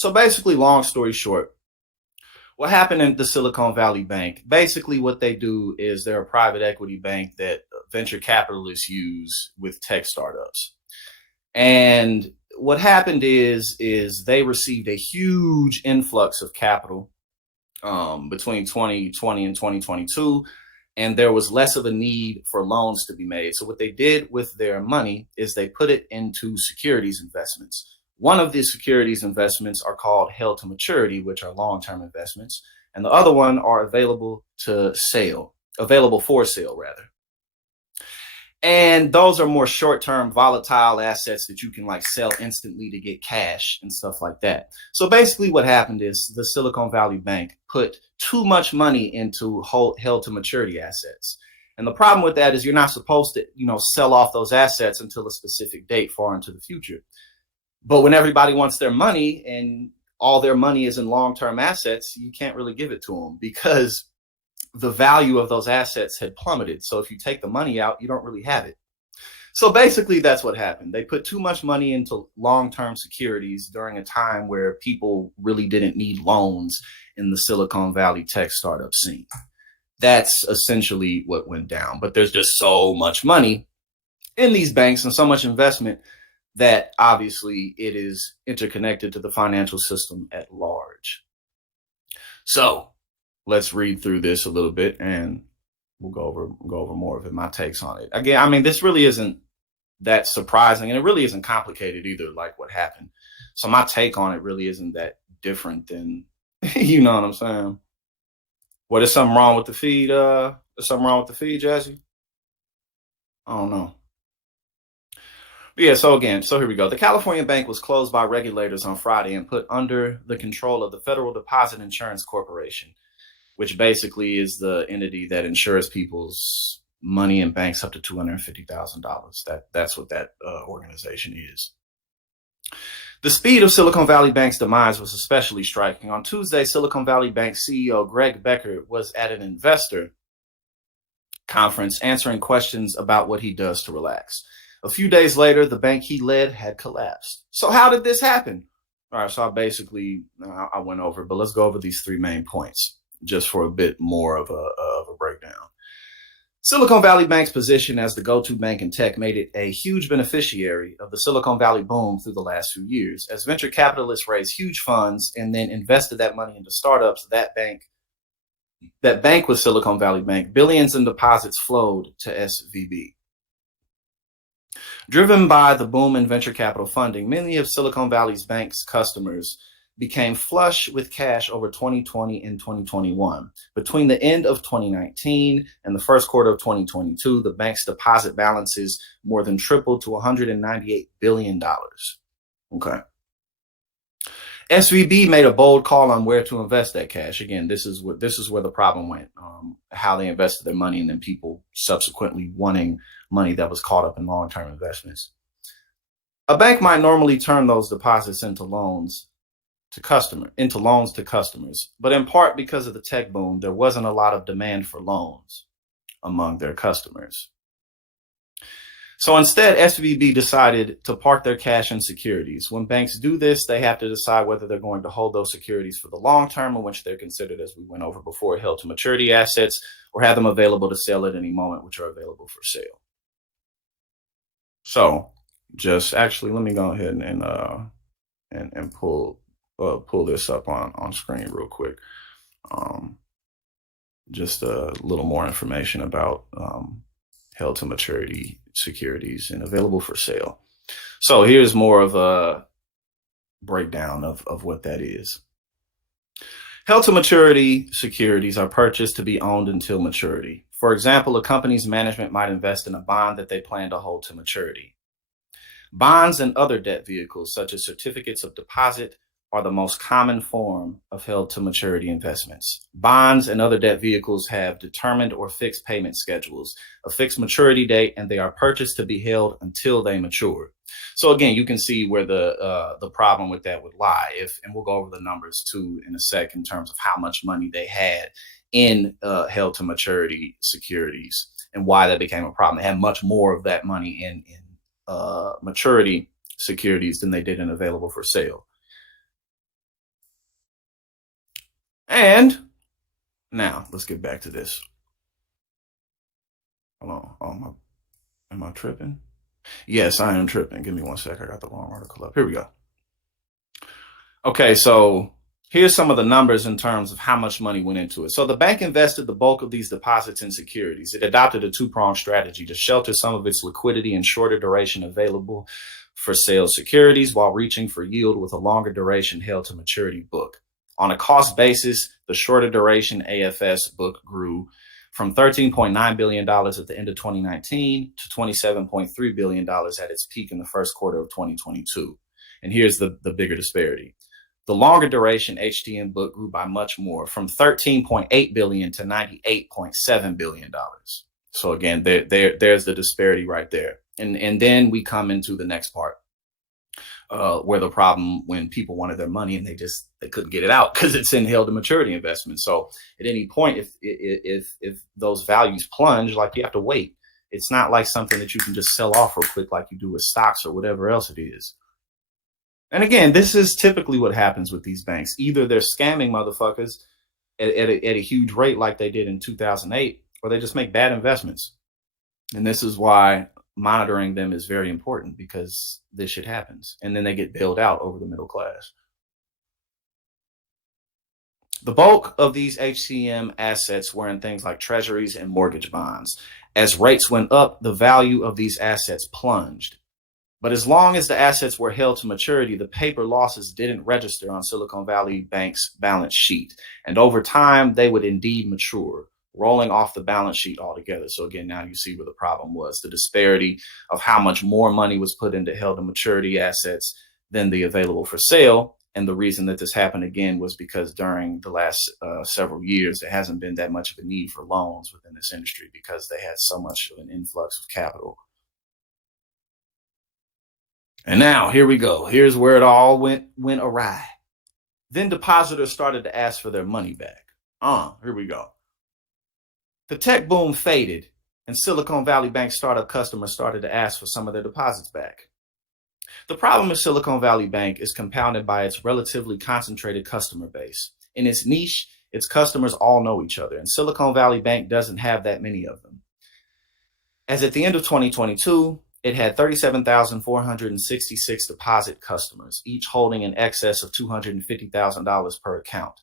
So basically, long story short, what happened in the Silicon Valley Bank? Basically, what they do is they're a private equity bank that venture capitalists use with tech startups. And what happened is they received a huge influx of capital between 2020 and 2022, and there was less of a need for loans to be made. So what they did with their money is they put it into securities investments. One of the securities investments are called held to maturity, which are long-term investments, and the other one are available for sale rather. And those are more short-term volatile assets that you can like sell instantly to get cash and stuff like that. So basically what happened is the Silicon Valley Bank put too much money into held to maturity assets. And the problem with that is you're not supposed to, sell off those assets until a specific date far into the future. But when everybody wants their money and all their money is in long-term assets, you can't really give it to them because the value of those assets had plummeted. So if you take the money out, you don't really have it. So basically that's what happened. They put too much money into long-term securities during a time where people really didn't need loans in the Silicon Valley tech startup scene. That's essentially what went down. But there's just so much money in these banks and so much investment that obviously it is interconnected to the financial system at large. So let's read through this a little bit and we'll go over more of it, my takes on it. Again, I mean, this really isn't that surprising and it really isn't complicated either, like what happened. So my take on it really isn't that different than, you know what I'm saying? What is something wrong with the feed? Is something wrong with the feed, Jazzy? I don't know. But yeah, so here we go. The California bank was closed by regulators on Friday and put under the control of the Federal Deposit Insurance Corporation, which basically is the entity that insures people's money in banks up to $250,000. That's what that organization is. The speed of Silicon Valley Bank's demise was especially striking. On Tuesday, Silicon Valley Bank CEO Greg Becker was at an investor conference answering questions about what he does to relax. A few days later, the bank he led had collapsed. So how did this happen? All right, so I went over, but let's go over these three main points just for a bit more of a breakdown. Silicon Valley Bank's position as the go-to bank in tech made it a huge beneficiary of the Silicon Valley boom through the last few years. As venture capitalists raised huge funds and then invested that money into startups, that bank was Silicon Valley Bank, billions in deposits flowed to SVB. Driven by the boom in venture capital funding, many of Silicon Valley's bank's customers became flush with cash over 2020 and 2021. Between the end of 2019 and the first quarter of 2022, the bank's deposit balances more than tripled to $198 billion. Okay. SVB made a bold call on where to invest that cash. Again, this is where the problem went, how they invested their money and then people subsequently wanting money that was caught up in long-term investments. A bank might normally turn those deposits into loans to customers, but in part because of the tech boom, there wasn't a lot of demand for loans among their customers. So instead, SVB decided to park their cash in securities. When banks do this, they have to decide whether they're going to hold those securities for the long term, in which they're considered, as we went over before, held to maturity assets, or have them available to sell at any moment, which are available for sale. So just actually, let me go ahead and pull this up on screen real quick. Just a little more information about held to maturity securities and available for sale. So here's more of a breakdown of what that is. Held to maturity securities are purchased to be owned until maturity. For example, a company's management might invest in a bond that they plan to hold to maturity. Bonds and other debt vehicles, such as certificates of deposit, are the most common form of held to maturity investments. Bonds and other debt vehicles have determined or fixed payment schedules, a fixed maturity date, and they are purchased to be held until they mature. So again, you can see where the problem with that would lie. And we'll go over the numbers too in a sec in terms of how much money they had in held to maturity securities and why that became a problem. They had much more of that money in maturity securities than they did in available for sale. And now let's get back to this. Hold on. Oh, am I tripping? Yes, I am tripping. Give me 1 sec. I got the wrong article up. Here we go. Okay, so here's some of the numbers in terms of how much money went into it. So the bank invested the bulk of these deposits in securities. It adopted a two-pronged strategy to shelter some of its liquidity and shorter duration available for sale securities while reaching for yield with a longer duration held to maturity book. On a cost basis, the shorter duration AFS book grew from $13.9 billion at the end of 2019 to $27.3 billion at its peak in the first quarter of 2022. And here's the bigger disparity. The longer duration HTM book grew by much more, from $13.8 billion to $98.7 billion. So again, there's the disparity right there. And then we come into the next part, where the problem, when people wanted their money and they couldn't get it out because it's in held to maturity investments. So at any point, if those values plunge, like, you have to wait. It's not like something that you can just sell off real quick like you do with stocks or whatever else it is. And again, this is typically what happens with these banks. Either they're scamming motherfuckers at a huge rate like they did in 2008, or they just make bad investments. And this is why monitoring them is very important, because this shit happens. And then they get bailed out over the middle class. The bulk of these HTM assets were in things like treasuries and mortgage bonds. As rates went up, the value of these assets plunged. But as long as the assets were held to maturity, the paper losses didn't register on Silicon Valley Bank's balance sheet. And over time, they would indeed mature, rolling off the balance sheet altogether. So again, now you see where the problem was, the disparity of how much more money was put into held to maturity assets than the available for sale. And the reason that this happened again was because during the last several years, there hasn't been that much of a need for loans within this industry because they had so much of an influx of capital. And now here we go. Here's where it all went awry. Then depositors started to ask for their money back. Here we go. The tech boom faded, and Silicon Valley Bank startup customers started to ask for some of their deposits back. The problem with Silicon Valley Bank is compounded by its relatively concentrated customer base. In its niche, its customers all know each other, and Silicon Valley Bank doesn't have that many of them. As at the end of 2022, it had 37,466 deposit customers, each holding in excess of $250,000 per account.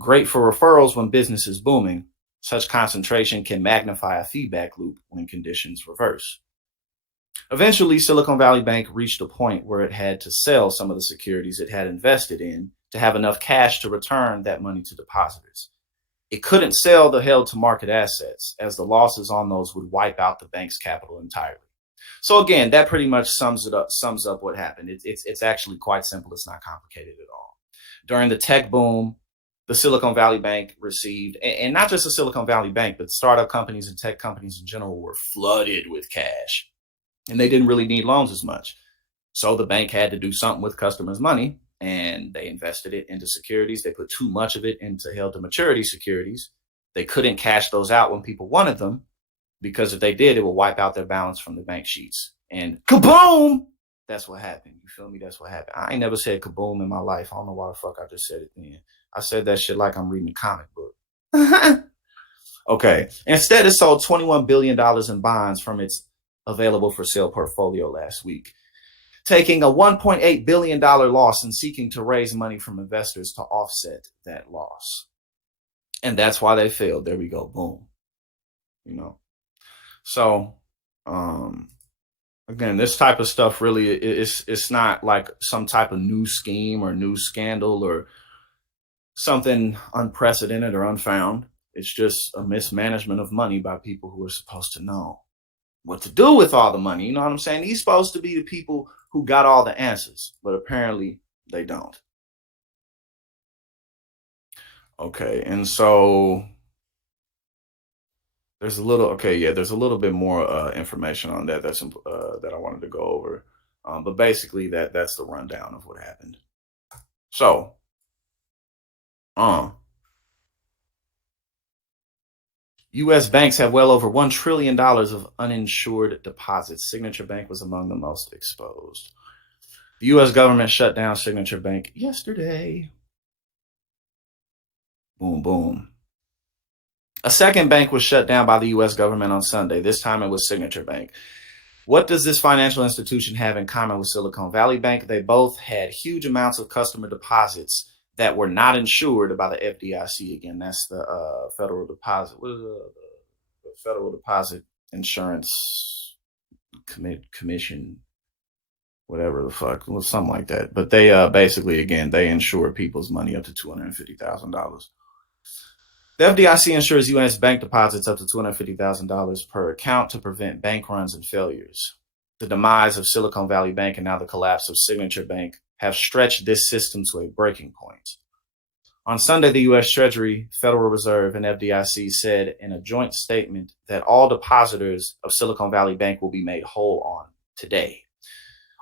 Great for referrals when business is booming. Such concentration can magnify a feedback loop when conditions reverse. Eventually, Silicon Valley Bank reached a point where it had to sell some of the securities it had invested in to have enough cash to return that money to depositors. It couldn't sell the held to market assets, as the losses on those would wipe out the bank's capital entirely. So again, that pretty much sums up what happened. It's actually quite simple. It's not complicated at all. During the tech boom, the Silicon Valley Bank received, and not just the Silicon Valley Bank, but startup companies and tech companies in general were flooded with cash. And they didn't really need loans as much. So the bank had to do something with customers' money, and they invested it into securities. They put too much of it into held to maturity securities. They couldn't cash those out when people wanted them, because if they did, it would wipe out their balance from the bank sheets. And kaboom! That's what happened. You feel me? That's what happened. I ain't never said kaboom in my life. I don't know why the fuck I just said it then. I said that shit like I'm reading a comic book. Okay. Instead, it sold $21 billion in bonds from its available for sale portfolio last week, taking a $1.8 billion loss and seeking to raise money from investors to offset that loss. And that's why they failed. There we go. Boom. You know. So, again, this type of stuff really it's not like some type of new scheme or new scandal or something unprecedented or unfound. It's just a mismanagement of money by people who are supposed to know what to do with all the money. You know what I'm saying? He's supposed to be the people who got all the answers, but apparently they don't. Okay, and so there's a little bit more information on that that I wanted to go over. But basically that's the rundown of what happened. So, U.S. banks have well over $1 trillion of uninsured deposits. Signature Bank was among the most exposed. The U.S. government shut down Signature Bank yesterday. Boom, boom. A second bank was shut down by the U.S. government on Sunday. This time it was Signature Bank. What does this financial institution have in common with Silicon Valley Bank? They both had huge amounts of customer deposits that were not insured by the FDIC. Again, that's the Federal Deposit. What is the Federal Deposit Insurance Commission? Whatever the fuck, well, something like that. But they basically, again, they insure people's money up to $250,000. The FDIC insures U.S. bank deposits up to $250,000 per account to prevent bank runs and failures. The demise of Silicon Valley Bank and now the collapse of Signature Bank have stretched this system to a breaking point. On Sunday, the U.S. Treasury, Federal Reserve, and FDIC said in a joint statement that all depositors of Silicon Valley Bank will be made whole on today.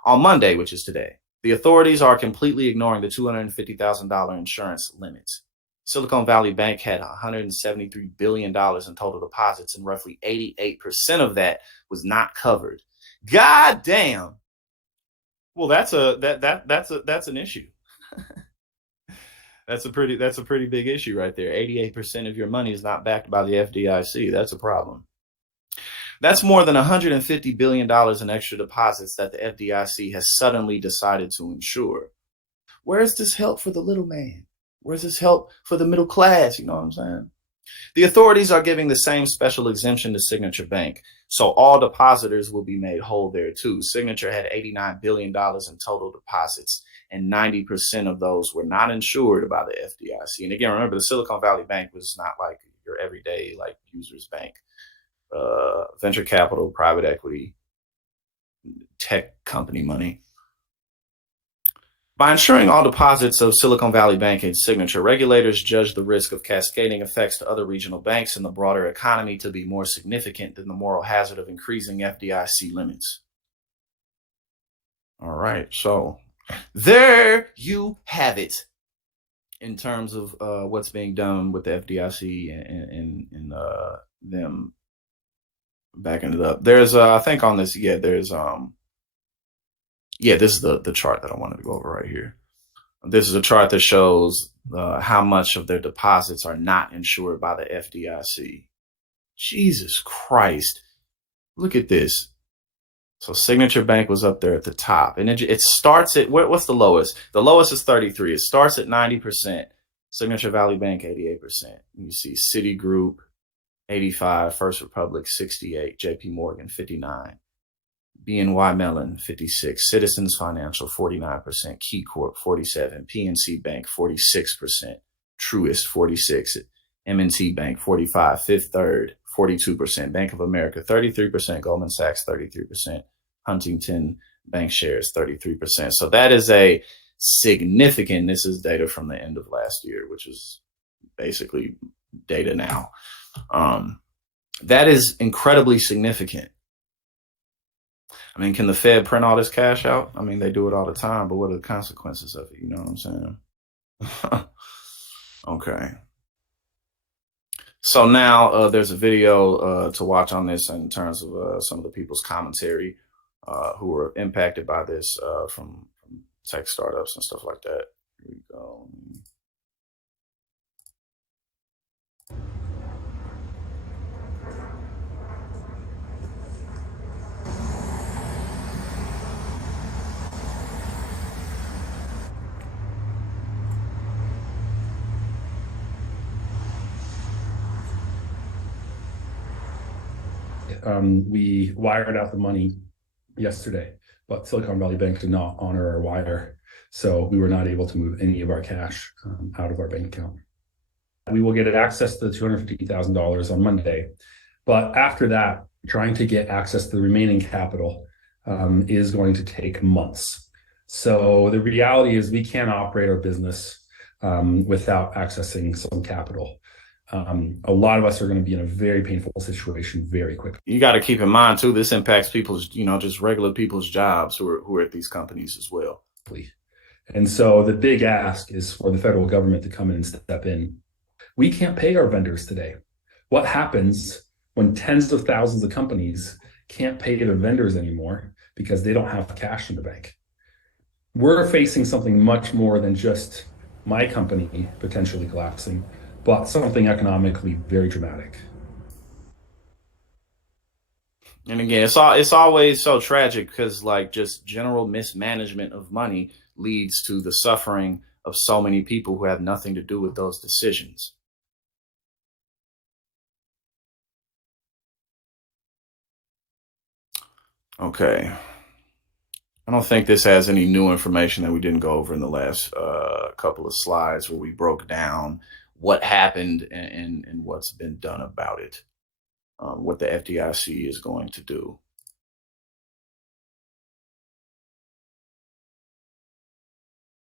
On Monday, which is today, the authorities are completely ignoring the $250,000 insurance limit. Silicon Valley Bank had $173 billion in total deposits, and roughly 88% of that was not covered. God damn. Well, that's an issue. That's a pretty big issue right there. 88% of your money is not backed by the FDIC. That's a problem. That's more than $150 billion in extra deposits that the FDIC has suddenly decided to insure. Where's this help for the little man? Where's this help for the middle class? You know what I'm saying? The authorities are giving the same special exemption to Signature Bank, so all depositors will be made whole there too. Signature had $89 billion in total deposits, and 90% of those were not insured by the FDIC. And again, remember, the Silicon Valley Bank was not like your everyday like users bank. Venture capital, private equity, tech company money. By insuring all deposits of Silicon Valley Bank and Signature, regulators judge the risk of cascading effects to other regional banks and the broader economy to be more significant than the moral hazard of increasing FDIC limits. All right, so there you have it in terms of what's being done with the FDIC and them backing it up. There's I think on this, there's this is the chart that I wanted to go over right here. This is a chart that shows how much of their deposits are not insured by the FDIC. Jesus Christ. Look at this. So Signature Bank was up there at the top, and it starts at, what's the lowest? The lowest is 33. It starts at 90%. Signature Valley Bank, 88%. You see Citigroup, 85, First Republic, 68, JP Morgan, 59, BNY Mellon, 56, Citizens Financial, 49%, KeyCorp, 47, PNC Bank, 46%, Truist, 46, M&T Bank, 45, Fifth Third, 42%, Bank of America, 33%, Goldman Sachs, 33%, Huntington Bank Shares, 33%. So that is a significant, this is data from the end of last year, which is basically data now. That is incredibly significant. I mean, can the Fed print all this cash out? I mean, they do it all the time, but what are the consequences of it? You know what I'm saying? Okay. So now there's a video to watch on this in terms of some of the people's commentary who were impacted by this from tech startups and stuff like that. Here we go. We wired out the money yesterday, but Silicon Valley Bank did not honor our wire, so we were not able to move any of our cash out of our bank account. We will get access to the $250,000 on Monday, but after that, trying to get access to the remaining capital is going to take months. So the reality is we can't operate our business without accessing some capital. A lot of us are going to be in a very painful situation very quickly. You got to keep in mind too, this impacts people's, just regular people's jobs who are at these companies as well. And so the big ask is for the federal government to come in and step in. We can't pay our vendors today. What happens when tens of thousands of companies can't pay their vendors anymore because they don't have cash in the bank? We're facing something much more than just my company potentially collapsing. but something economically very dramatic. And again, it's always so tragic because like just general mismanagement of money leads to the suffering of so many people who have nothing to do with those decisions. Okay. I don't think this has any new information that we didn't go over in the last couple of slides where we broke down what happened and what's been done about it, what the FDIC is going to do.